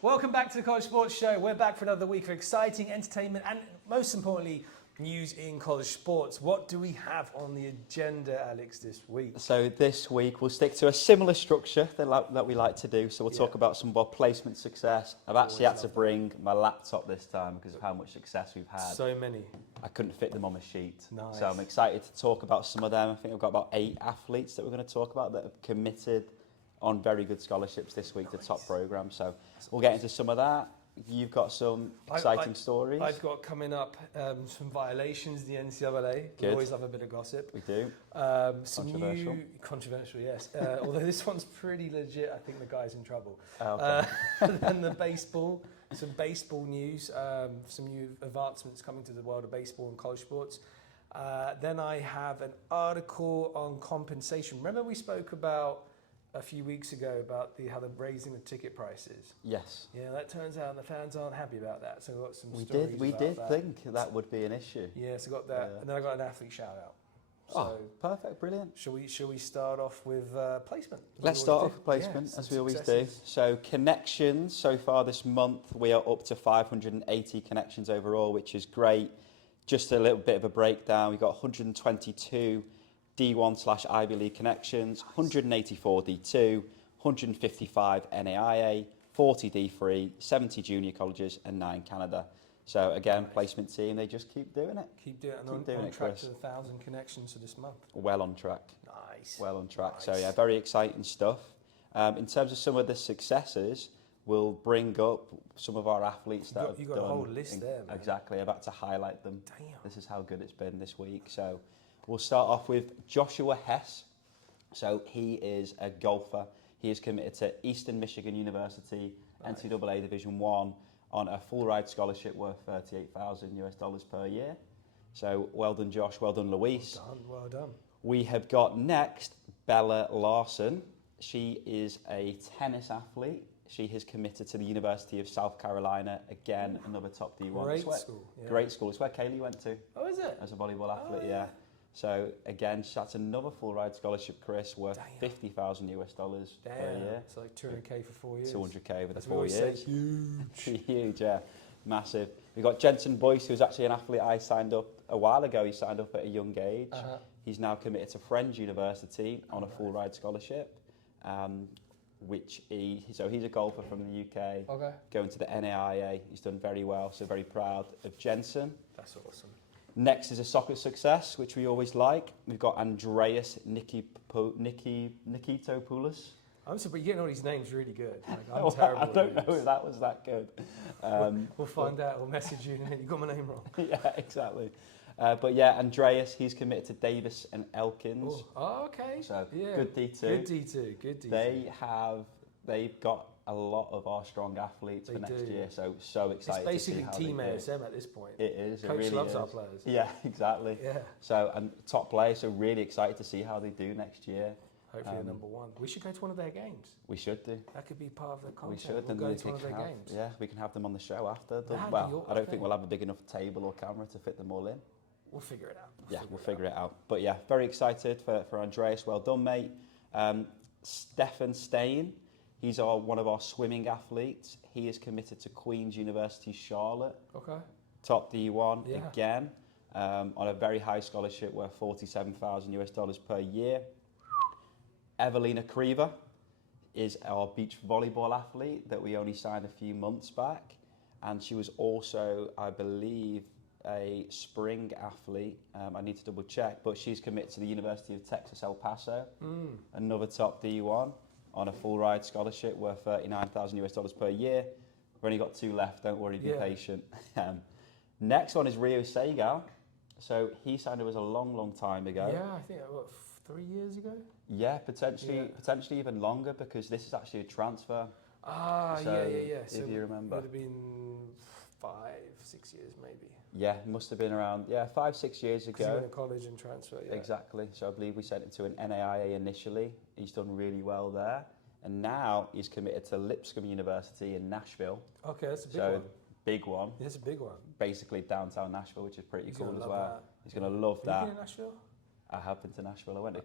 Welcome back to the College Sports Show. We're back for another week of exciting entertainment and, most importantly, news in college sports. What do we have on the agenda, Alex, this week? So this week we'll stick to a similar structure that we like to do. So we'll talk about some of our placement success. I've actually had to bring my laptop this time because of how much success we've had. So many. I couldn't fit them on the sheet. Nice. So I'm excited to talk about some of them. I think we've got about 8 athletes that we're going to talk about that have committed on very good scholarships this week to top programs. So we'll get into some of that. You've got some exciting stories. I've got coming up some violations in the NCAA. We always love a bit of gossip. We do. Some controversial, yes. Although this one's pretty legit. I think the guy's in trouble. Okay. And the baseball, some baseball news, some new advancements coming to the world of baseball and college sports. Then I have an article on compensation. Remember we spoke about a few weeks ago about how they're raising the ticket prices. Yes. Yeah, that turns out the fans aren't happy about that. So we've got some stories We about did that. think that would be an issue. Yeah, so got that. And then I got an athlete shout out. So perfect, brilliant. Shall we start off with placement? Let's start off with placement, as we always do. So connections, so far this month, we are up to 580 connections overall, which is great. Just a little bit of a breakdown. We've got 122 D1/Ivy League connections, 184 D2, 155 NAIA, 40 D3, 70 junior colleges, and 9 Canada. So again, placement team, they just keep doing it. Keep doing it. And on track to 1,000 connections for this month. Well on track. Nice. Well on track. Nice. So yeah, very exciting stuff. In terms of some of the successes, we'll bring up some of our athletes that have done. You've got a whole list there, man. Exactly. I've had to highlight them. Damn. This is how good it's been this week. So we'll start off with Joshua Hess. So he is a golfer. He is committed to Eastern Michigan University, NCAA Division 1, on a full ride scholarship worth $38,000 per year. So well done, Josh. Well done, Luis. Well done. We have got next Bella Larson. She is a tennis athlete. She has committed to the University of South Carolina. Again, another top D1. Great school. Yeah. Great school. It's where Kaylee went to. Oh, is it? As a volleyball athlete, yeah. So again, that's another full ride scholarship, Chris, worth $50,000 per year. It's like 200K for 4 years. 200K over the 4 always years. say, huge. Huge, yeah. Massive. We've got Jensen Boyce, who's actually an athlete I signed up a while ago. He signed up at a young age. He's now committed to Friends University on a full ride scholarship. So he's a golfer from the UK, going to the NAIA. He's done very well, so very proud of Jensen. That's awesome. Next is a soccer success, which we always like. We've got Andreas Nikitopoulos. I'm surprised you're getting all these names really good. Like, I'm terrible. I don't know if that was that good. We'll find out. We'll message you and you got my name wrong. Yeah, exactly. But yeah, Andreas, he's committed to Davis and Elkins. Oh, okay. So good D2. Good D2. They've got a lot of our strong athletes for next year. So excited. It's basically to see how Team they do. ASM at this point. It is. Coach it really loves is. our players. Yeah, exactly. Yeah. So and top players. So really excited to see how they do next year. Hopefully they're number 1. We should go to one of their games. We should do. That could be part of the content. We should. We'll go to one of their games. Yeah, we can have them on the show after. Well, I don't think we'll have a big enough table or camera to fit them all in. We'll figure it out. We'll figure it out. But yeah, very excited for Andreas. Well done, mate. Stefan Stain. He's one of our swimming athletes. He is committed to Queen's University Charlotte. Okay. Top D1 again, on a very high scholarship worth $47,000 per year. Evelina Kriva is our beach volleyball athlete that we only signed a few months back. And she was also, I believe, a spring athlete. I need to double check, but she's committed to the University of Texas El Paso, another top D1 on a full ride scholarship worth $39,000 per year. We've only got 2 left, don't worry, be patient. Next one is Rio Segal. So he signed with us a long time ago. Yeah, I think, 3 years ago? Yeah, potentially even longer, because this is actually a transfer. So if you remember. It would have been 5, 6 years maybe. Yeah, it must have been around 5-6 years ago. Because he went to college and transfer. Yeah. Exactly. So I believe we sent him to an NAIA initially. He's done really well there, and now he's committed to Lipscomb University in Nashville. Okay, that's a big one. Big one. That's a big one. Basically downtown Nashville, which is pretty cool as well. That. He's going to love that. Have you been to Nashville? I have been to Nashville. I went a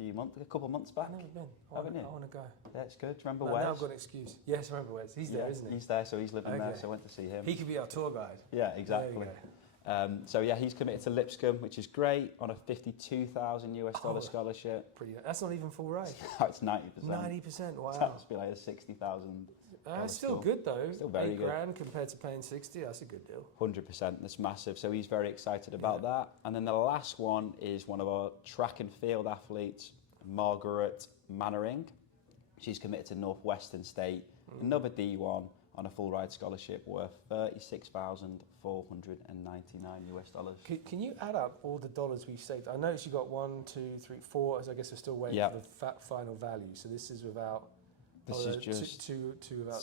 a couple of months back. I've never been. Haven't you? I want to go. Yeah, it's good. Do you remember No, Wes? now I've got an excuse. Yes, I remember Wes. He's there, isn't he? He's there, so he's living there, Okay. so I went to see him. He could be our tour guide. Yeah, exactly. There you So yeah, he's committed to Lipscomb, which is great, on a $52,000 scholarship. Pretty. That's not even full rate. It's 90%. 90%. Wow. That must be like a $60,000. That's still good though. Still very good. $8,000 compared to paying 60. That's a good deal. 100%. That's massive. So he's very excited about that. And then the last one is one of our track and field athletes, Margaret Mannering. She's committed to Northwestern State, another D1 on a full ride scholarship worth $36,499. Can you add up all the dollars we've saved? I noticed you got 1, 2, 3, 4. As I guess we're still waiting for the final value. So this is without. This is just two without.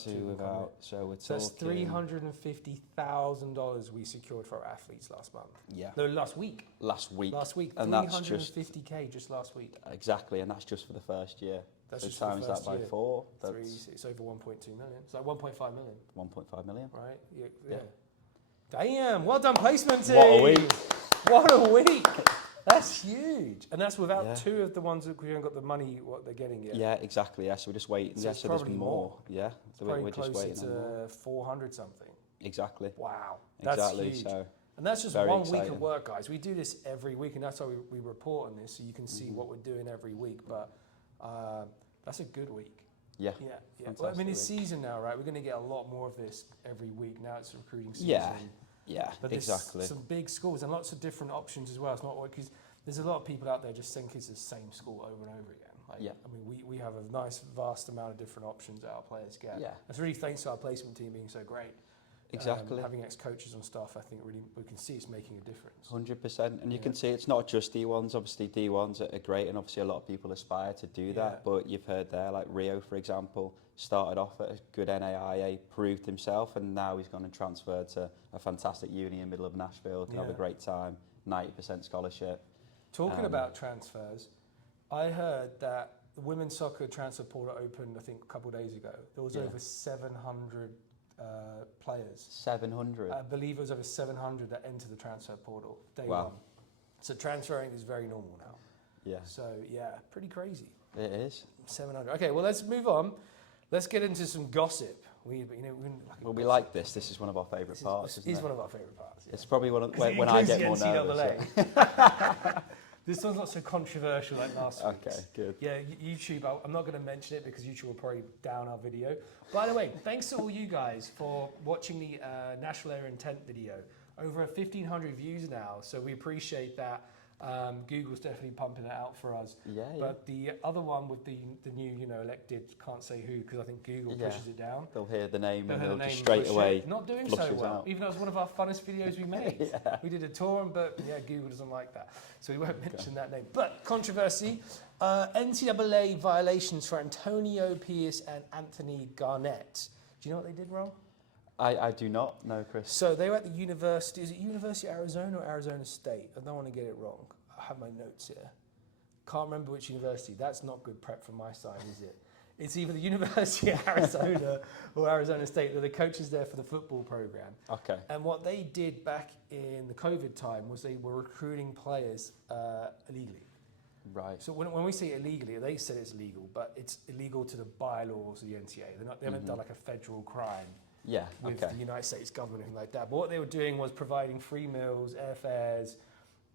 So we're So that's talking $350,000 we secured for our athletes last month. Yeah. No, last week. Last week. And that's just $350K just last week. Exactly, and that's just for the first year. That's so just times for the that first by year. 4. It's over 1.2 million. It's like 1.5 million. 1.5 million. Right? Yeah. Damn! Well done, placement team. What a week! What a week! That's huge, and that's without two of the ones that we haven't got the money what they're getting yet. Yeah, exactly. Yeah, so we're just waiting. So so there's more. Yeah, so we're just waiting to 400 something. Exactly. Wow, that's exactly. huge. So and that's just very one exciting. week of work, guys. We do this every week, and that's why we report on this, so you can see what we're doing every week. But that's a good week. Yeah. Well, I mean, it's season now, right? We're going to get a lot more of this every week. Now it's recruiting season. Yeah, but exactly. Some big schools and lots of different options as well. It's not because there's a lot of people out there just think it's the same school over and over again. I mean, we have a nice, vast amount of different options that our players get. Yeah. It's really thanks to our placement team being so great. Exactly. Having ex-coaches on staff, I think really we can see it's making a difference. 100%. And you can see it's not just D1s. Obviously, D1s are great, and obviously a lot of people aspire to do that. But you've heard there, like Rio, for example, started off at a good NAIA, proved himself, and now he's gone and transferred to a fantastic uni in the middle of Nashville. Can have a great time, 90% scholarship. Talking about transfers, I heard that the women's soccer transfer portal opened, I think, a couple of days ago. There was over 700 players. 700? I believe it was over 700 that entered the transfer portal day wow. one. So transferring is very normal now. Yeah. So, yeah, pretty crazy. It is. 700. Okay, well, let's move on. Let's get into some gossip. We like this. This is one of our favourite parts, isn't it? It's one of our favourite parts. Yeah. It's probably one of, when I get more nervous. This one's not so controversial like last week. Okay, good. Yeah, YouTube, I'm not going to mention it because YouTube will probably down our video. By the way, thanks to all you guys for watching the National Area Intent video. Over 1,500 views now, so we appreciate that. Google's definitely pumping it out for us. But the other one with the new, elected, can't say who, because I think Google pushes it down. They'll hear the name and they'll just push straight away it. Not doing so well, even though it was one of our funnest videos we made. We did a tour, but Google doesn't like that. So we won't mention that name. But controversy, NCAA violations for Antonio Pierce and Anthony Garnett. Do you know what they did wrong? I do not know, Chris. So they were at the university, is it University of Arizona or Arizona State? I don't want to get it wrong. I have my notes here. Can't remember which university. That's not good prep from my side, is it? It's either the University of Arizona or Arizona State. They're the coaches there for the football program. Okay. And what they did back in the COVID time was they were recruiting players illegally. Right. So when we say illegally, they said it's illegal, but it's illegal to the bylaws of the NCAA. They haven't done like a federal crime. With the United States government or anything like that. But what they were doing was providing free meals, airfares,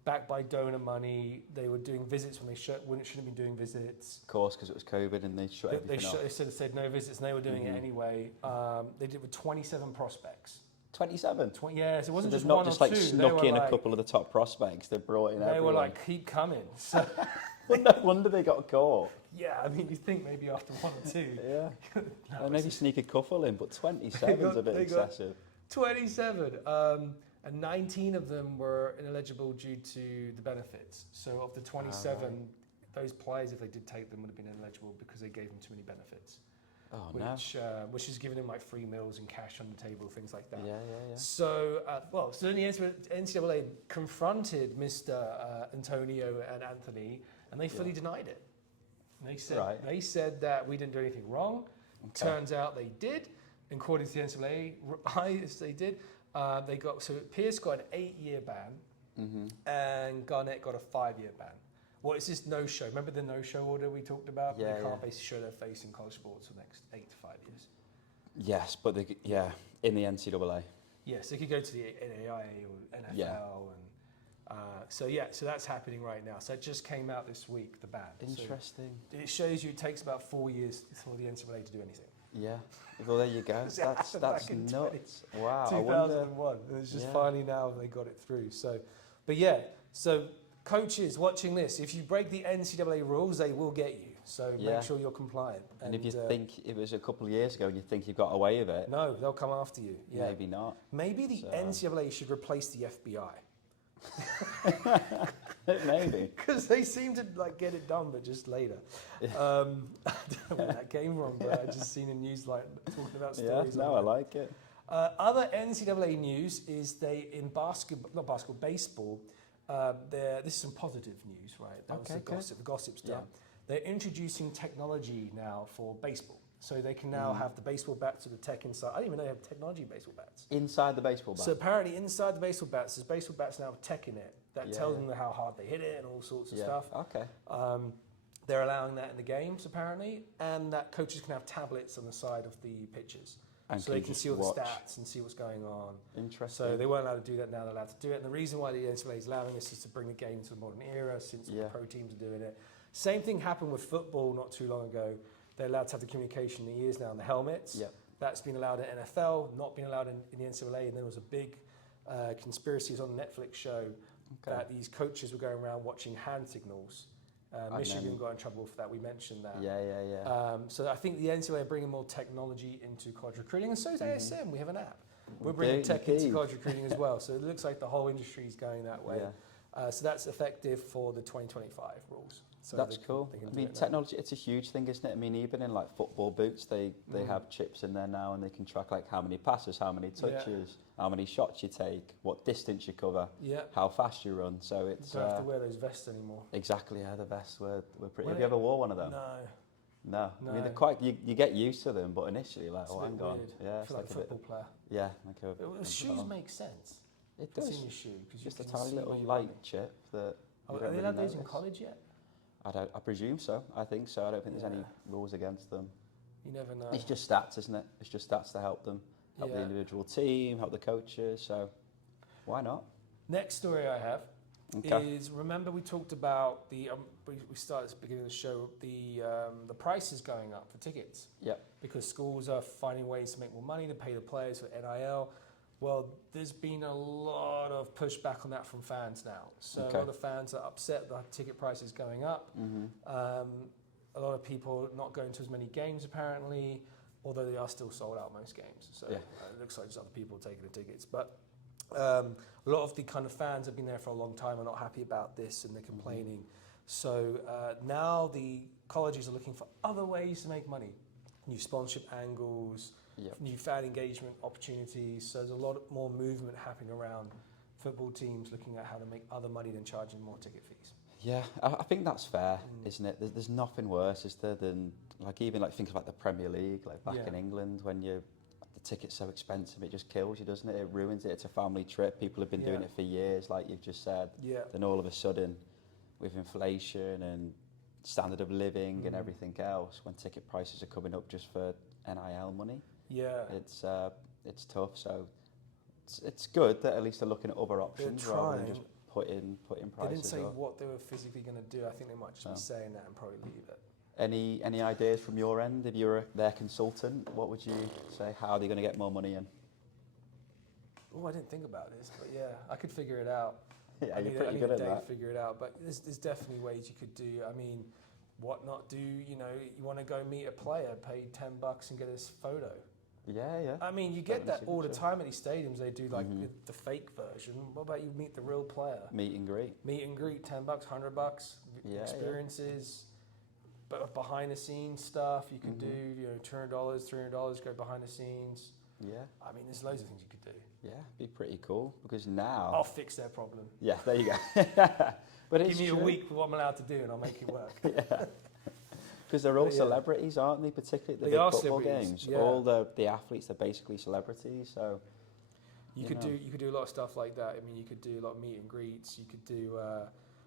backed by donor money. They were doing visits when they shouldn't have been doing visits. Of course, because it was COVID and they shut everything off. They said no visits, and they were doing it anyway. They did it with 27 prospects. 27? So it wasn't just not one just or like two. snuck in a couple of the top prospects. They brought in everyone. They were like, keep coming. So no wonder they got caught. Yeah, I mean, you think maybe after one or two. Maybe sneak a couple in, but 27's a bit excessive. 27. And 19 of them were ineligible due to the benefits. So of the 27, those players, if they did take them, would have been ineligible because they gave them too many benefits. Which is giving them like free meals and cash on the table, things like that. So, so then the NCAA confronted Mr. Antonio and Anthony, and they fully denied it. And they said that we didn't do anything wrong. Okay. Turns out they did. According to the NCAA, they did. Pierce got an 8-year ban, and Garnett got a 5-year ban. Well, it's this no-show. Remember the no-show order we talked about? Yeah, They can't yeah. basically show their face in college sports for the next 8 to 5 years. Yes, but in the NCAA. Yes, they could go to the NAIA or NFL, Yeah. and so that's happening right now. So it just came out this week, the ban. Interesting. So it shows you it takes about 4 years for the NCAA to do anything. Yeah. Well, there you go. That's back in nuts. Wow. 2001. And it's just finally now they got it through. So, but yeah. So coaches watching this, if you break the NCAA rules, they will get you. So make sure you're compliant. And if you think it was a couple of years ago and you think you've got away with it, no, they'll come after you. Yeah. maybe not. Maybe the NCAA should replace the FBI. Maybe. Because they seem to like get it done, but just later. I don't know where that came from, but I just seen a news like talking about stories. I like it. Other NCAA news is in baseball. This is some positive news, right? That was the gossip stuff. Yeah. They're introducing technology now for baseball. So they can now have the baseball bats with the tech inside. I didn't even know they have technology baseball bats. Inside the baseball bat? So apparently inside the baseball bats, there's baseball bats now with tech in it that tells them how hard they hit it and all sorts of stuff. Okay. They're allowing that in the games apparently, and that coaches can have tablets on the side of the pitches. And so they can see all the stats and see what's going on. Interesting. So they weren't allowed to do that, now they're allowed to do it. And the reason why the NCAA is allowing this is to bring the game to the modern era, since the pro teams are doing it. Same thing happened with football not too long ago. They're allowed to have the communication in the ears now in the helmets. Yep. That's been allowed in NFL, not been allowed in the NCAA. And there was a big conspiracy on the Netflix show that these coaches were going around watching hand signals. Michigan got in trouble for that. We mentioned that. So I think the NCAA are bringing more technology into college recruiting, and so is ASM. We have an app. We're bringing tech into college recruiting as well. So it looks like the whole industry is going that way. So that's effective for the 2025 rules. So that's cool. I mean, technology, it's a huge thing, isn't it? I mean, even in like football boots, they have chips in there now, and they can track like how many passes, how many touches, how many shots you take, what distance you cover, how fast you run. So it's... You don't have to wear those vests anymore. Exactly, yeah, the vests were pretty... Have you ever wore one of them? No. I mean, they're quite... You get used to them, but initially, like, it's hang on. Yeah, it's like a football player. Yeah. Like shoes make sense. It does. It's in your shoe. Just a tiny little light chip that... Are they allowed those in college yet? I presume so. I think so. I don't think there's any rules against them. You never know. It's just stats, isn't it? It's just stats to help them, help the individual team, help the coaches. So why not? Next story I have is, remember we talked about we started at the beginning of the show, the prices going up for tickets. Yeah. Because schools are finding ways to make more money to pay the players for NIL. Well, there's been a lot of pushback on that from fans now. So a lot of fans are upset that the ticket price is going up. A lot of people not going to as many games apparently, although they are still sold out most games. So it looks like there's other people taking the tickets. But a lot of the kind of fans have been there for a long time, are not happy about this, and they're complaining. So now the colleges are looking for other ways to make money. New sponsorship angles, new fan engagement opportunities. So there's a lot more movement happening around football teams looking at how to make other money than charging more ticket fees. Yeah, I think that's fair, isn't it? There's nothing worse, is there, than even think about the Premier League, like back in England, when the ticket's so expensive, it just kills you, doesn't it? It ruins it. It's a family trip. People have been doing it for years, like you've just said. Yeah. Then all of a sudden, with inflation and standard of living and everything else, when ticket prices are coming up just for NIL money, it's tough. So it's good that at least they're looking at other options rather than just putting prices up. They didn't say what they were physically going to do. I think they might just be saying that and probably leave it. Any ideas from your end? If you're their consultant, what would you say? How are they going to get more money in? Oh, I didn't think about this, but yeah, I could figure it out. Yeah, you're pretty good at that. I need a day to figure it out, but there's definitely ways you could do. I mean, what not do? You know, you want to go meet a player, pay $10 and get a photo. Yeah. I mean, you get that all the time at these stadiums. They do like the fake version. What about you meet the real player? Meet and greet, $10, $100 experiences. But behind the scenes stuff you can do, you know, $200, $300, go behind the scenes. Yeah. I mean, there's loads of things you could do. Yeah, be pretty cool, because now I'll fix their problem. Yeah, there you go. But give me a week for what I'm allowed to do, and I'll make it work. Because they're all celebrities, aren't they? Particularly at the big football games. Yeah. All the athletes are basically celebrities. So you could do a lot of stuff like that. I mean, you could do a lot of meet and greets. You could do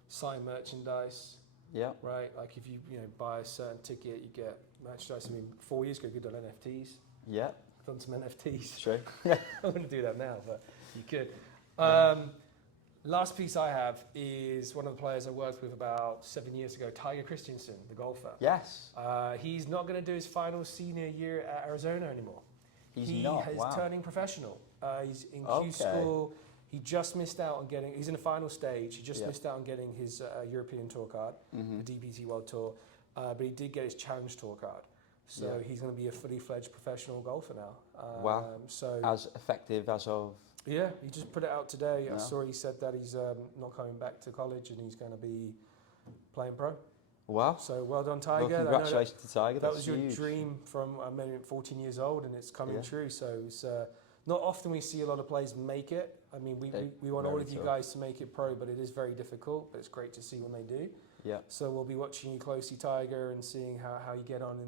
sign merchandise. Yeah. Right? Like if you buy a certain ticket, you get merchandise. I mean, 4 years ago, you could have done NFTs. Yeah. I've done some NFTs. True. I wouldn't do that now, but you could. Last piece I have is one of the players I worked with about 7 years ago, Tiger Christensen, the golfer. Yes. He's not going to do his final senior year at Arizona anymore. He's He not. is Wow. turning professional. He's in Q Okay. school. He just missed out on getting. He's in the final stage. He just Yeah. missed out on getting his European Tour card, Mm-hmm. the DPT World Tour, but he did get his Challenge Tour card. So Yeah. he's going to be a fully fledged professional golfer now. Wow. So As effective as of. yeah, he just put it out today. I Yeah. saw he said that he's not coming back to college and he's going to be playing pro. Wow. So well done, Well, Tiger. I know congratulations to Tiger. that That's was your huge. dream from 14 years old, and it's coming Yeah. true. So it's not often we see a lot of players make it. I mean, we want all Very of you tough. guys to make it pro, but it is very difficult. But it's great to see when they do. Yeah. So we'll be watching you closely, Tiger, and seeing how you get on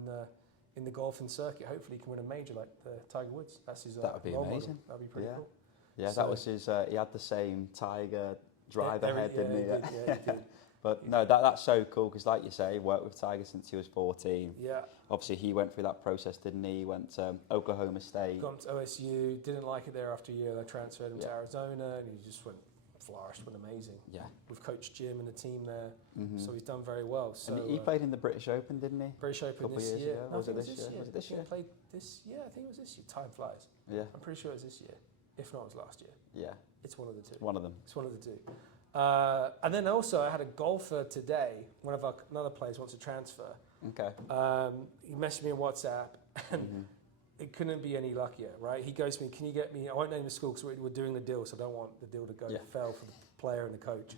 in the golfing circuit. Hopefully, you can win a major like Tiger Woods. That's his That would be role model. amazing. That'd be pretty Yeah. cool. Yeah, So- that was his. He had the same Tiger driver Yeah, head, didn't he? did, yeah, he did. But no, that's so cool because, like you say, he worked with Tiger since he was 14. Yeah. Obviously, he went through that process, didn't he? He went to Oklahoma State. Gone to OSU, didn't like it there after a year. They transferred him to Yeah. Arizona, and he just flourished, went amazing. Yeah. With Coach Jim and the team there, Mm-hmm. so he's done very well. So And he played in the British Open, didn't he? British Open couple this years year. ago. No, I Was it think this year? Was it this I think year? he played this year. I think it was this year. Time flies. Yeah. I'm pretty sure it was this year. If not, it was last year. Yeah. It's one of the two. One of them. It's one of the two. And then also, I had a golfer today. One of another players wants to transfer. Okay. He messaged me on WhatsApp, and Mhm. it couldn't be any luckier, right? He goes to me, "Can you get me?" I won't name the school because we're doing the deal, so I don't want the deal to go Yeah. fail for the player and the coach.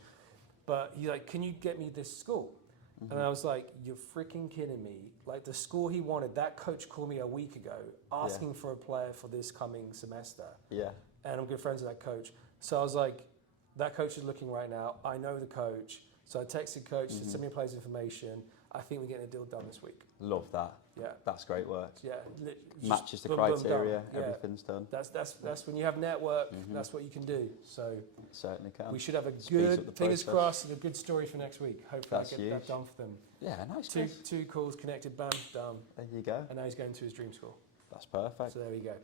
But he's like, "Can you get me this school?" Mhm. And I was like, "You're freaking kidding me!" Like the school he wanted, that coach called me a week ago asking for a player for this coming semester, Yeah. and I'm good friends with that coach. So I was like, "That coach is looking right now. I know the coach." So I texted coach, said, "Send me a player's information. I think we're getting a deal done this week." Love that. Yeah, That's great work. yeah. Matches the boom, boom, done. criteria. Yeah. Everything's done. That's when you have network. Mhm. That's what you can do. So Certainly can. we should have a Speeds good, up the fingers process. crossed, and a good story for next week. Hopefully, That's I get that huge. done for them. Yeah, nice. Two Chris. calls connected, bam, done. There you go. And now he's going to his dream school. That's perfect. So there we go.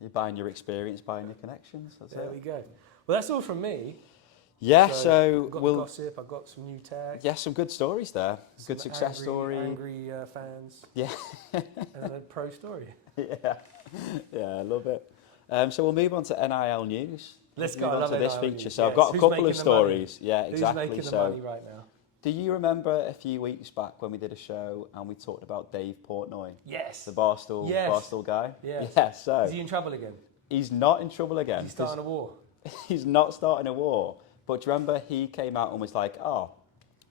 You're buying your experience, buying your connections. That's There it. we go. Well, that's all from me. Yeah, So, so I've got the we'll. gossip. I've got some new tags. Yeah, some good stories there. some Good success story. Angry fans. Yeah. And then a pro story. Yeah, yeah, I love it. So we'll move on to NIL news. Let's Move go. I on love to this NIL feature. news. So I've Yes. got a Who's couple making of the money? stories. Yeah, exactly. Who's making the So money right now? do you remember a few weeks back when we did a show and we talked about Dave Portnoy, Yes. the Barstool Yes. Barstool guy? Yes. Yeah. So Is he in trouble again? he's not in trouble again. Is he starting a war? He's not starting a war. But do you remember he came out and was like, "Oh,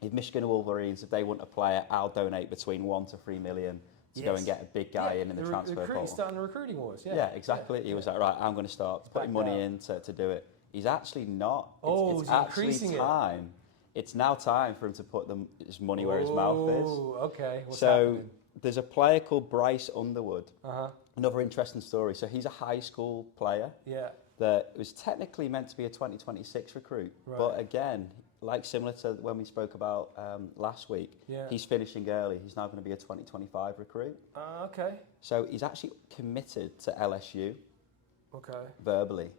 if Michigan Wolverines, if they want a player, I'll donate between 1 to 3 million to go Yes. and get a big guy in the transfer portal." Starting the recruiting wars. Yeah. Yeah, exactly. He was like, "Right, I'm going to start putting backed money out. in to do it." He's actually not. Oh, it's he's actually increasing it. time. It's now time for him to put his money where his mouth is. Oh, okay. What's So happening? there's a player called Bryce Underwood. Uh-huh. Another interesting story. So he's a high school player Yeah. that was technically meant to be a 2026 recruit. Right. But again, like similar to when we spoke about last week, Yeah. he's finishing early. He's now going to be a 2025 recruit. Okay. So he's actually committed to LSU Okay. verbally.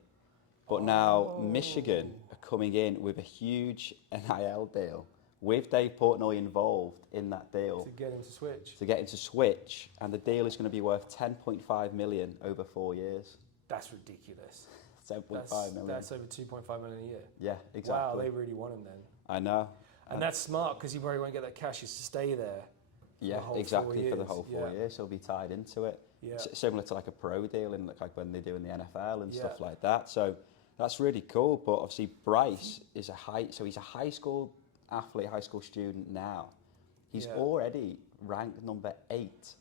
But now Oh. Michigan are coming in with a huge NIL deal with Dave Portnoy involved in that deal To get him to switch. to get him to switch, and the deal is going to be worth 10.5 million over 4 years. That's ridiculous. 10.5 million. That's over 2.5 million a year. Yeah, exactly. Wow, they really want him then. I know. And that's smart because he probably won't get that cash just to stay there. Yeah, whole 4 exactly, for the years, whole 4 yeah. years. He'll be tied into it. Yeah. Similar to like a pro deal in like when they do in the NFL and stuff Yeah. like that. So that's really cool. But obviously Bryce is he's a high school athlete, high school student now. He's Yeah. already ranked number 8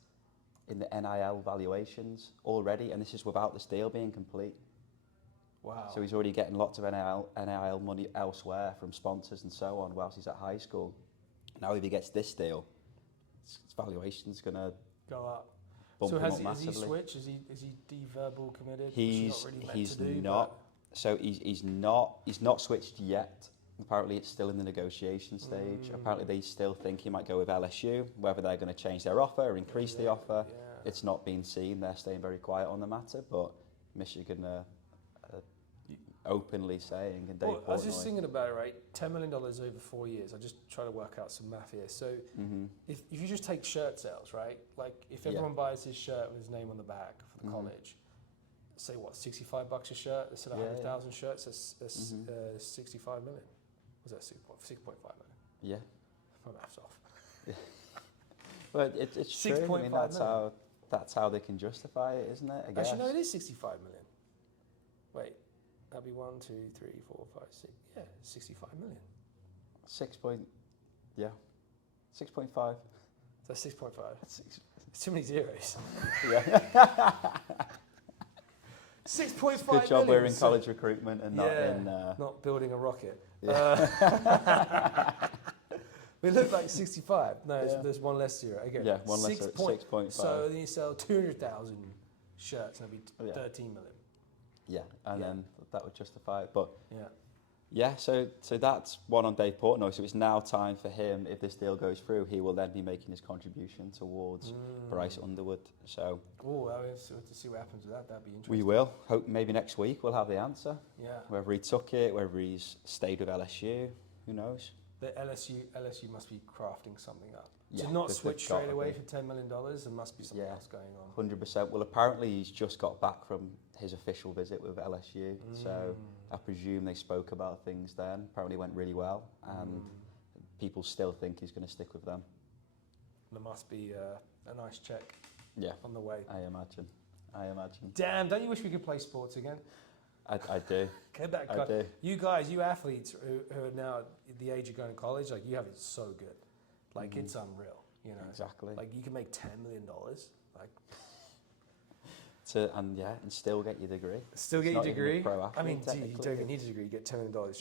in the NIL valuations already, and this is without this deal being complete. Wow. So he's already getting lots of NIL money elsewhere from sponsors and so on whilst he's at high school. Now if he gets this deal, his valuation's going to Go up. bump So him has up he massively. switched? Is he de-verbal committed? Which He's not really meant he's to do, not. So he's not switched yet. Apparently it's still in the negotiation stage. Apparently they still think he might go with LSU. Whether they're going to change their offer or increase the offer, it's not been seen. They're staying very quiet on the matter, but Michigan are openly saying, and Dave Portnoy. I was just thinking about it, right? $10 million over 4 years. I just try to work out some math here. So if you just take shirt sales, right? Like if everyone buys his shirt with his name on the back for the college, say what, $65 a shirt? They said 100,000 shirts. That's 65 million. Was that 6.5 million? Yeah. My math's off. Yeah. Well, it's true. I mean, that's how they can justify it, isn't it? I guess. Actually, no, it is 65 million. Wait, that'd be 1, 2, 3, 4, 5, 6. Yeah, 65 million. 6.5. That's 6.5. It's too many zeros. Yeah. 6.5 Good job we're in college recruitment and not in... not building a rocket. Yeah. We look like 65. No, there's one less zero. Okay. Yeah, one less, 6.5. So then you sell 200,000 shirts and it'll be 13 million. Yeah, and then that would justify it. But yeah, so that's one on Dave Portnoy. So it's now time for him, if this deal goes through, he will then be making his contribution towards Bryce Underwood. So we'll have to see what happens with that. That'd be interesting. We will. Hope maybe next week we'll have the answer. Yeah. Whether he took it, whether he's stayed with LSU, who knows? The LSU must be crafting something up. Yeah, to not switch straight away for $10 million, there must be something else going on. 100%. Well, apparently he's just got back from his official visit with LSU, so I presume they spoke about things then. Apparently it went really well, and people still think he's going to stick with them. There must be a nice check on the way. I imagine. Damn, don't you wish we could play sports again? I do. Go back, I do. You guys, you athletes who are now at the age of going to college, like you have it so good. Like it's unreal, you know. Exactly. Like you can make $10 million, like and still get your degree. Still get your degree. I mean, you don't even need need a degree. You get $10 million.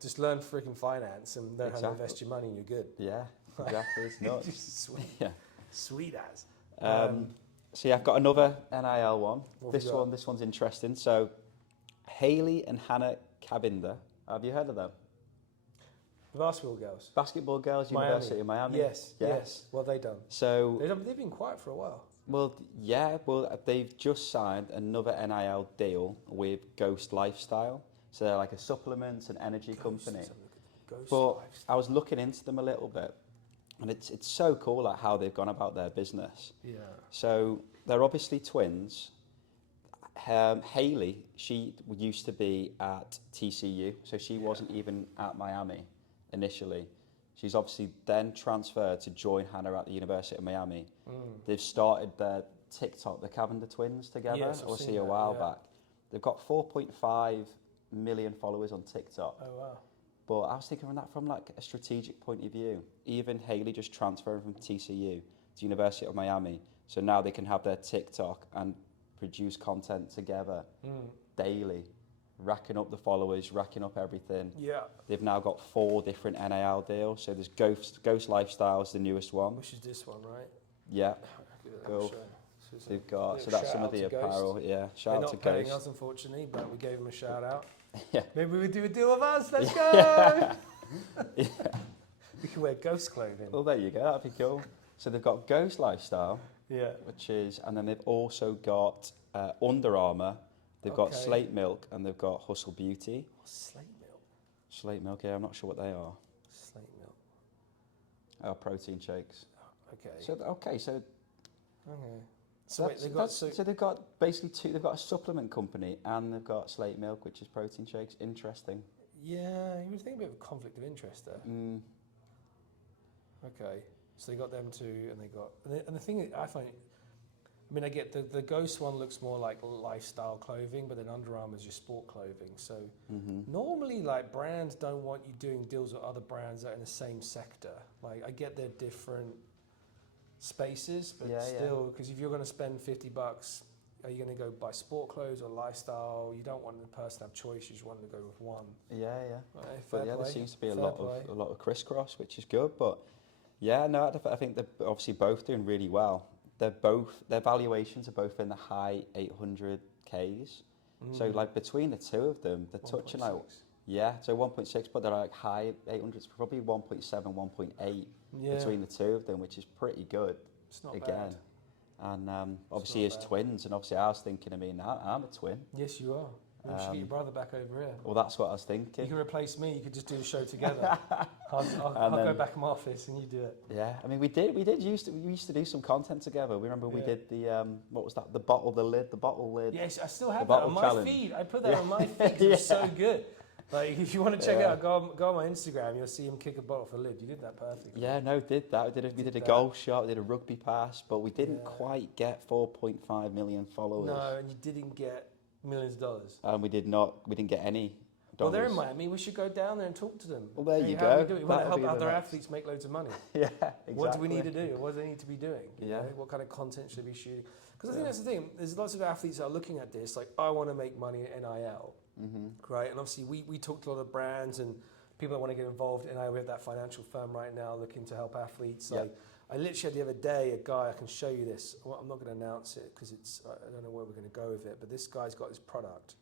Just learn freaking finance and learn how to invest your money, and you're good. Yeah, exactly. It's nuts. Just sweet. Yeah. Sweet as. So I've got another NIL one. This one's interesting. So Haley and Hanna Cavinder. Have you heard of them? The basketball girls. Basketball girls, University of Miami. Yes. What have they done? So they've been quiet for a while. Well, they've just signed another NIL deal with Ghost Lifestyle. So they're like a supplements and energy company. I was looking into them a little bit, and it's so cool like how they've gone about their business. Yeah. So they're obviously twins. Haley, she used to be at TCU, so she wasn't even at Miami initially. She's obviously then transferred to join Hanna at the University of Miami. They've started their TikTok, the Cavinder twins together. Yes, I see a while back. They've got 4.5 million followers on TikTok. Oh wow! But I was thinking from like a strategic point of view. Even Haley just transferring from TCU to University of Miami, so now they can have their TikTok and produce content together daily. Racking up the followers, racking up everything. Yeah. They've now got 4 different NIL deals. So there's Ghost Lifestyle's the newest one. Which is this one, right? Yeah. Cool. They've got, so that's some of the apparel. Ghost. Yeah. Shout out to Ghost. They're not paying us, unfortunately, but we gave them a shout out. Yeah. Maybe we do a deal with us. Let's go. Yeah. We can wear Ghost clothing. Well, there you go. That'd be cool. So they've got Ghost Lifestyle. Yeah. And then they've also got Under Armour. They've got Slate Milk and they've got Hustle Beauty. Slate Milk? Slate Milk, yeah, I'm not sure what they are. Slate Milk. Protein shakes. Okay. So they've got basically they've got a supplement company and they've got Slate Milk, which is protein shakes. Interesting. Yeah, you would think a bit of a conflict of interest there. Okay. So they got them too, and the thing I find, I mean, I get the Ghost one looks more like lifestyle clothing, but then Under Armour is your sport clothing. So normally, like, brands don't want you doing deals with other brands that are in the same sector. Like, I get they're different spaces, but still, because if you're going to spend $50, are you going to go buy sport clothes or lifestyle? You don't want the person to have choice. You just want them to go with one. Yeah. Right, there seems to be a lot of crisscross, which is good. But I think they're obviously both doing really well. Their valuations are both in the high 800Ks. So like between the two of them, they're touching 1.6. Yeah, so 1.6, but they're like high 800s, probably 1.7, 1.8 between the two of them, which is pretty good. It's not again. bad. And obviously his twins, and obviously I was thinking, I'm a twin. Yes, you are. You should get your brother back over here. Well, that's what I was thinking. You can replace me. You could just do a show together. I'll go back in my office and you do it. Yeah, I mean, we used to do some content together. We remember we did the what was that? The bottle lid. Yes, I still have that on my feed. I put that on my feed 'cause it was so good. Like, if you want to check it out, go on my Instagram. You'll see him kick a bottle for lid. You did that perfectly. Yeah, no, did that. We did a golf shot. We did a rugby pass, but we didn't quite get 4.5 million followers. No, and you didn't get millions of dollars. And we didn't get any dollars. Well, they're in Miami. We should go down there and talk to them. Well, there you how go. We do it. We want to help other athletes make loads of money. Yeah, exactly. What do we need to do? What do they need to be doing? You know? Yeah. What kind of content should we be shooting? Because I think that's the thing. There's lots of athletes that are looking at this, like, I want to make money in NIL. Right, and obviously we talk to a lot of brands and people that want to get involved in NIL. We have that financial firm right now looking to help athletes. Like, I literally had the other day a guy, I can show you this. Well, I'm not going to announce it because I don't know where we're going to go with it, but this guy's got his product.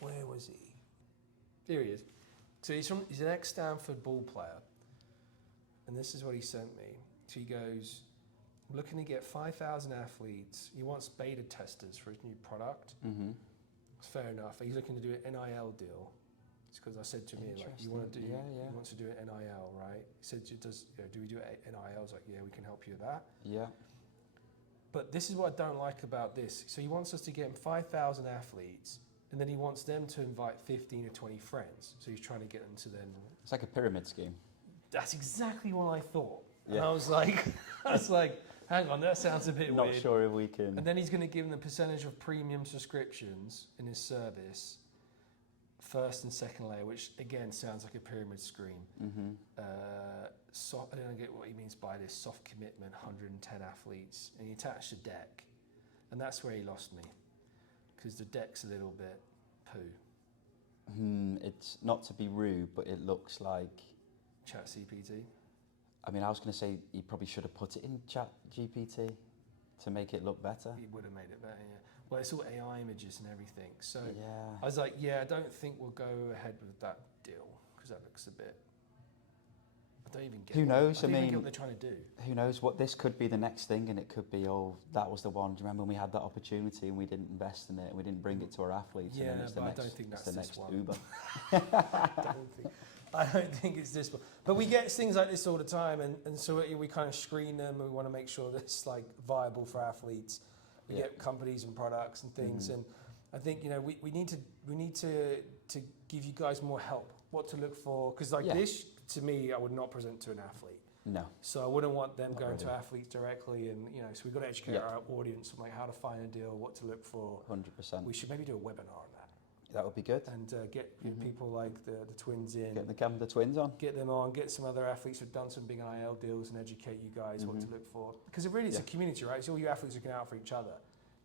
Where was he? Here he is. So he's an ex-Stanford ball player, and this is what he sent me. So he goes, looking to get 5,000 athletes. He wants beta testers for his new product. Fair enough. He's looking to do an NIL deal. It's because I said to me, like, you want to do, he wants to do an NIL, right? He said, do we do NIL? I was like, yeah, we can help you with that. Yeah. But this is what I don't like about this. So he wants us to get him 5,000 athletes, and then he wants them to invite 15 or 20 friends. So he's trying to get them to then. It's like a pyramid scheme. That's exactly what I thought. Yeah. And I was like, hang on, that sounds a bit weird. Not sure if we can. And then he's going to give them the percentage of premium subscriptions in his service, first and second layer, which again sounds like a pyramid scheme. I don't get what he means by this soft commitment, 110 athletes, and he attached a deck, and that's where he lost me, because the deck's a little bit poo. It's not to be rude, but it looks like ChatGPT. I mean, I was going to say he probably should have put it in ChatGPT to make it look better. He would have made it better, yeah. Well, it's all AI images and everything. So yeah. I was like, I don't think we'll go ahead with that deal because that looks a bit. I don't even get. Who knows? I don't even get what they're trying to do. Who knows what this could be the next thing, and it could be, that was the one. Do you remember when we had that opportunity and we didn't invest in it and we didn't bring it to our athletes? Yeah, and then it's but the next, I don't think that's the this next one. Uber. I don't think it's this one. But we get things like this all the time, and so we kind of screen them, and we want to make sure that it's like viable for athletes. We get companies and products and things, and I think we need to give you guys more help, what to look for, because this to me I would not present to an athlete. No. So I wouldn't want them going to athletes directly, and so we've got to educate our audience on like how to find a deal, what to look for. 100%. We should maybe do a webinar on that. That would be good. And get people like the twins in. Get the Cavinder twins on. Get them on. Get some other athletes who've done some big NIL deals and educate you guys what to look for. Because it really is a community, right? It's all you athletes looking out for each other.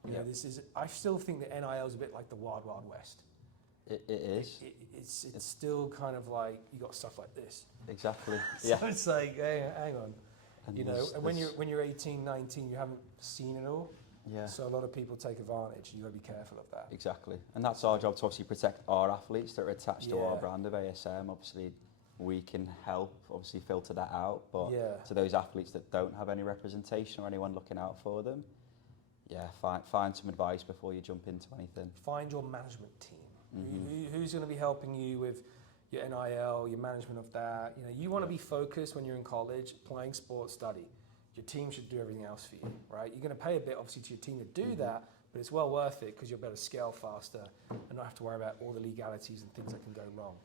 You know, this is. I still think that NIL is a bit like the Wild Wild West. It is. It's still kind of like you got stuff like this. Exactly. So it's like, hey, hang on. And and when you're 18, 19, you haven't seen it all. Yeah. So a lot of people take advantage. You've got to be careful of that. Exactly. And that's our job to obviously protect our athletes that are attached to our brand of ASM. Obviously, we can help, obviously, filter that out. But to those athletes that don't have any representation or anyone looking out for them, find some advice before you jump into anything. Find your management team. Who's going to be helping you with your NIL, your management of that? You want to be focused when you're in college, playing sports, study. Your team should do everything else for you, right? You're going to pay a bit, obviously, to your team to do that, but it's well worth it because you'll be able to scale faster and not have to worry about all the legalities and things that can go wrong.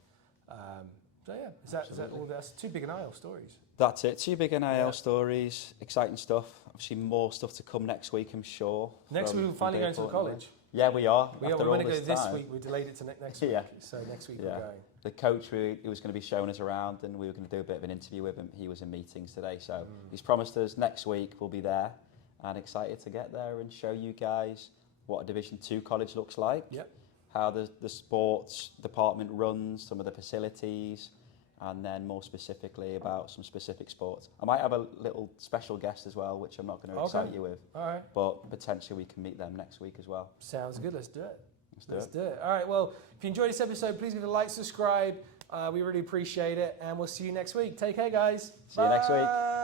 Is that all? That's two big NIL stories. That's it. Two big NIL stories, exciting stuff. Obviously, more stuff to come next week, I'm sure. Next week, we're finally going to the college. Yeah, we are. We were going to go this week. We delayed it to next week. So next week we're going. The coach who was going to be showing us around, and we were going to do a bit of an interview with him. He was in meetings today, so he's promised us next week we'll be there, and excited to get there and show you guys what a Division 2 college looks like. Yep. How the sports department runs, some of the facilities, and then more specifically about some specific sports. I might have a little special guest as well, which I'm not going to excite you with. All right. But potentially we can meet them next week as well. Sounds good. Let's do it. Let's do it. All right, well, if you enjoyed this episode, please give it a like, subscribe. We really appreciate it, and we'll see you next week. Take care, guys. See you next week.